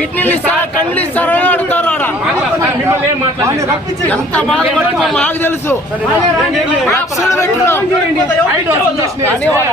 కిడ్నీలు ఇస్తారా అని అడుగుతారు మాట్లాడలేదు ఎంత బాధపడుతుందో మాకు తెలుసు లక్షలు పెట్టినాం కానీ వాడు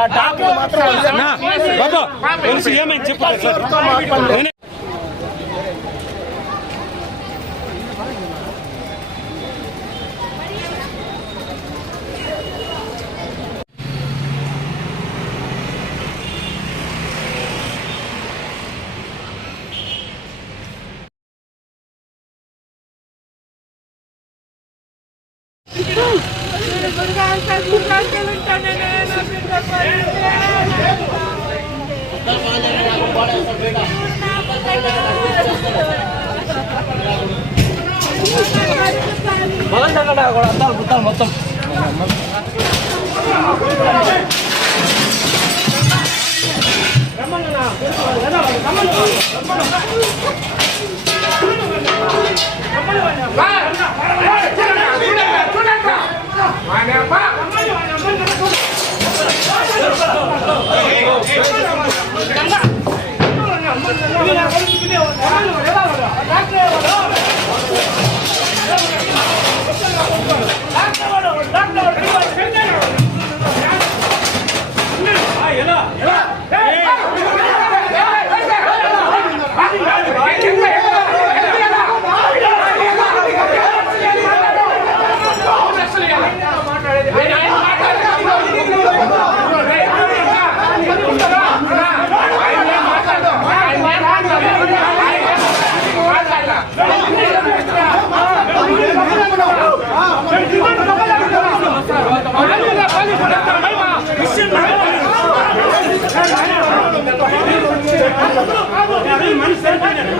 ఆ డాక్టర్ మాత్రం వదిలేడు. బాబా తెలిసి ఏమైంది minha mão.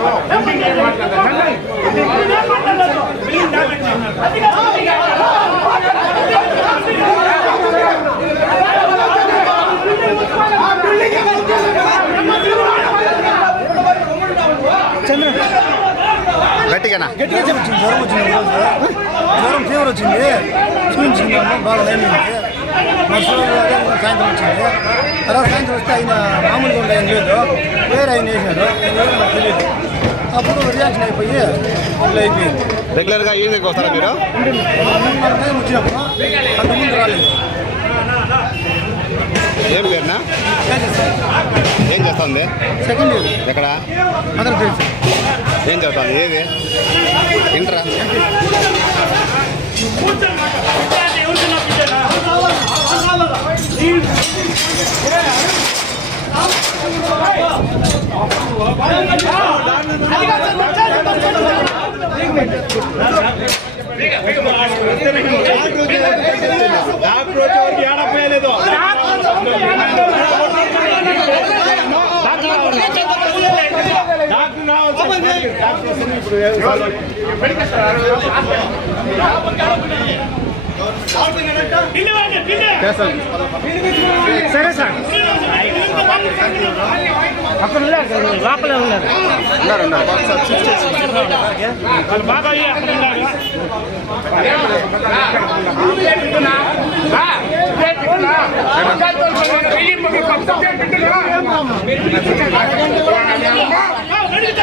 మాట్లాడలేదు. గట్టిగానా? గట్టిగా చెప్పింది జ్వరం వచ్చింది జ్వరం ఫీవర్ వచ్చింది. చూపించింది బాగా లైన్ సాయంత్రం వచ్చింది. తర్వాత సాయంత్రం వస్తే ఆయన మామూలుగా ఉండే ఆయన లేదు. వేరే ఆయన వేసినాడు ఆయన నాకు తెలియదు. అప్పుడు రియాక్షన్ అయిపోయి అయిపోయింది. రెగ్యులర్గా ఈవినింగ్ వస్తారా మీరు? వచ్చినప్పుడు అంతకుముందు రాలేదు ఏం పేరునా? ఏం చేస్తుంది? సెకండ్ ఇయర్ ఎక్కడ? తెలిసి ఏం చదువుతుంది ఏది? ఇంటరా? నాకు రోజు ఎవరికి ఏడపోయలేదు ఇప్పుడు సరే సార్ అక్కడ ఉన్నారు సార్, లోపలే ఉన్నారు ఉన్నారు ఉన్నారు వాళ్ళ బాబాయ్ అక్కడ ఉన్నారు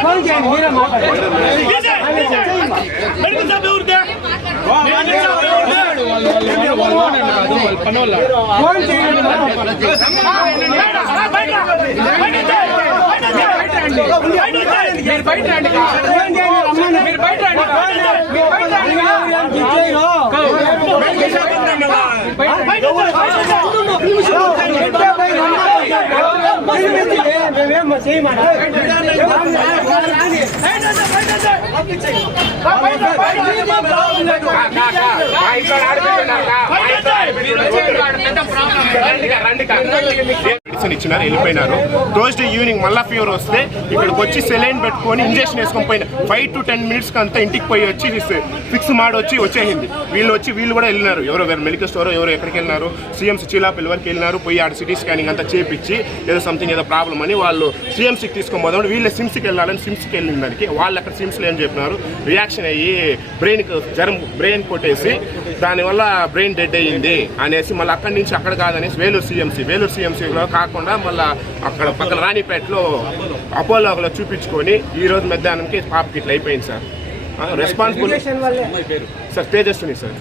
ఫోన్ చేయండి మీరే మాట్లాడండి మెడికల్ షాప్ ఎవరిదే? Medical shop ఎవరిదే? ఫోన్ చేయండి మీరు బయట రండి ఫోన్ చేయండి రమ్మని మీరు బయట రండి మీరు బయట రండి మెడికల్ షాప్ ఉందండి కదా. బయట మేమేం చేయమన్నా మెడిసిన్ ఇచ్చినారు వెళ్ళిపోయినారు. థర్స్డే ఈవినింగ్ మళ్ళా ఫీవర్ వస్తే ఇక్కడికి వచ్చి సెలైన్ పెట్టుకొని ఇంజెక్షన్ వేసుకొని పోయిన. ఫైవ్ టు టెన్ మినిట్స్ అంతా ఇంటికి పోయి వచ్చి ఫిక్స్ మాడి వచ్చి వచ్చేసింది. వీళ్ళు వచ్చి వీళ్ళు కూడా వెళ్ళినారు. ఎవరో వేరే మెడికల్ స్టోర్ ఎవరో ఎక్కడికి వెళ్ళినారు? సీఎం సుచీలా పిల్లవరికి వెళ్ళినారు. పోయి ఆడ సిటీ స్కానింగ్ అంతా చేపించి ఏదో సంథింగ్ ఏదో ప్రాబ్లం అని వాళ్ళు సిఎంసీకి తీసుకొని పోదాం వీళ్ళే సిమ్స్కి వెళ్ళాలని సిమ్స్కి వెళ్ళిన దానికి వాళ్ళు అక్కడ సిమ్స్లో ఏం చెప్పినారు? రియాక్షన్ అయ్యి బ్రెయిన్కి జ్వరం బ్రెయిన్ కొట్టేసి దానివల్ల బ్రెయిన్ డెడ్ అయ్యింది అనేసి మళ్ళీ అక్కడి నుంచి అక్కడ కాదనేసి వేలూరు సిఎంసీ వేలూరు సిఎంసీలో కాకుండా మళ్ళీ అక్కడ పక్కన రాణిపేటలో అపోలోలో చూపించుకొని ఈ రోజు మధ్యాహ్నంకి పాపకి ఇట్లా అయిపోయింది sir. Responsible sir Tejaswini sir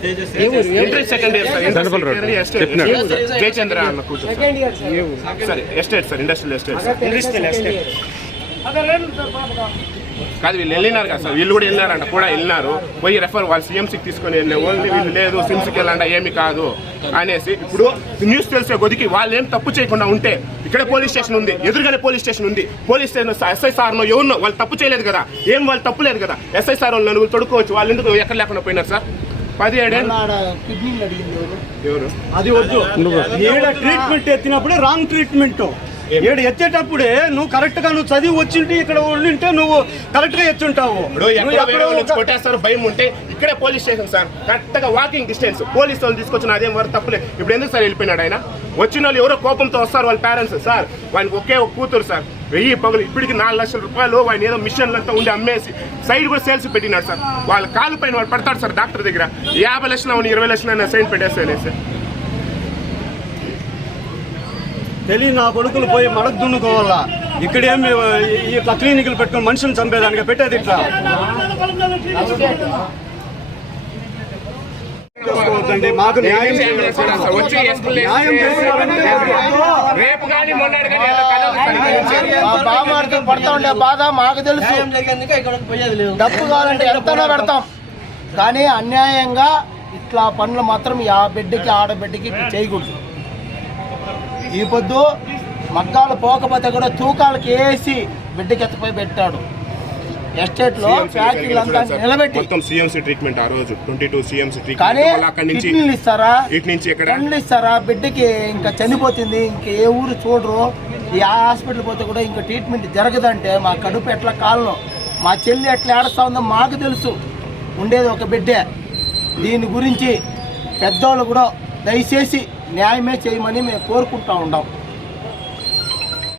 inter second year sir inter estate Jayachandra అన్న కూర్చో sir estate sir industrial estate sir కాదు వీళ్ళు వెళ్ళినారు కదా సార్. వీళ్ళు కూడా వెళ్ళినారంట. కూడా వెళ్ళినారు. పోయి రెఫర్ వాళ్ళు సీఎంసీకి తీసుకొని వెళ్ళే ఓన్లీ వీళ్ళు లేదు సిమ్స్కి వెళ్ళండి ఏమి కాదు అనేసి ఇప్పుడు న్యూస్ తెలిసే కొద్దికి వాళ్ళు ఏం తప్పు చేయకుండా ఉంటే ఇక్కడే పోలీస్ స్టేషన్ ఉంది ఎదురుగానే పోలీస్ స్టేషన్ ఉంది. పోలీస్ స్టేషన్ ఎస్ఐ సార్నో ఎవరినో వాళ్ళు తప్పు చేయలేదు కదా. ఏం వాళ్ళు తప్పు లేదు కదా. ఎస్ఐ సార్ వాళ్ళు నలుగురు తొడుకోవచ్చు వాళ్ళు ఎందుకు ఎక్కడ లేకుండా పోయినారు సార్? పది ఏడేళ్ళు కిడ్నీలు అడిగింది ఎవరు? ఎవరు? అది వద్దు. ఏడ ట్రీట్మెంట్ ఎత్తినప్పుడే రాంగ్ ట్రీట్మెంట్ ఏడు ఎత్తేటప్పుడే నువ్వు కరెక్ట్గా నువ్వు చదివి వచ్చింటే ఇక్కడ ఉండింటే నువ్వు కరెక్ట్గా ఎత్తుంటావు వచ్చి కొట్టేస్తారు భయం ఉంటే ఇక్కడే పోలీస్ స్టేషన్ సార్. కరెక్ట్గా వాకింగ్ డిస్టెన్స్ పోలీస్ వాళ్ళు తీసుకొచ్చిన అదేం వరకు తప్పులేదు ఇప్పుడు ఎందుకు సార్ వెళ్ళిపోయినాడు ఆయన? వచ్చిన వాళ్ళు ఎవరో కోపంతో వస్తారు వాళ్ళ పేరెంట్స్ సార్. వానికి ఒకే ఒక కూతురు సార్. వెయ్యి పగులు ఇప్పటికి నాలుగు లక్షల రూపాయలు ఆయన ఏదో మిషన్లు అంతా ఉండి అమ్మేసి సైడ్ కూడా సేల్స్ పెట్టినాడు సార్. వాళ్ళ కాలు పైన వాళ్ళు పడతాడు సార్ డాక్టర్ దగ్గర. యాభై లక్షలు అవును ఇరవై లక్షలు అయినా సైన్ పెట్టేస్తాను సార్. తెలియని నా కొడుకులు పోయి మడకు దున్నుకోవాలా? ఇక్కడేమి ఈ ఇట్లా క్లినిక్లు పెట్టుకుని మనుషులను చంపేదానికి పెట్టేది ఇట్లా? చేసుకోవద్దండి. మాకు న్యాయం రేపు కానీ మొన్నటి బామార్తో పడతా ఉండే బాధ మాకు తెలుసు. డబ్బు కావాలంటే ఎంతైనా పెడతాం. కానీ అన్యాయంగా ఇట్లా పనులు మాత్రం ఆ బిడ్డకి ఆడబిడ్డకి చేయకూడదు. ఈ పొద్దు మగ్గాలు పోకపోతే కూడా తూకాలకి వేసి బిడ్డకి ఎత్తపోయి పెట్టాడు. ఎస్టేట్లో ఫ్యాక్టరీలు అంతా నిలబెట్టి. మొత్తం సిఎంసీ ట్రీట్మెంట్ ఆ రోజు. ట్వంటీ టూ సిఎంసీ కానీ ట్రీట్మెంట్ మళ్ళీ అక్కడి నుంచి కిడ్నీలు ఇస్తారా? ఇటు నుంచి ఇస్తారా? బిడ్డకి ఇంకా చనిపోతుంది. ఇంక ఏ ఊరు చూడరు. ఈ హాస్పిటల్ పోతే కూడా ఇంకా ట్రీట్మెంట్ జరగదంటే మా కడుపు ఎట్లా కాలను. మా చెల్లి ఎట్లా ఏడుస్తా ఉందో మాకు తెలుసు. ఉండేది ఒక బిడ్డే. దీని గురించి పెద్దోళ్ళు కూడా దయచేసి న్యాయమే చేయమని మేము కోరుకుంటా ఉన్నాం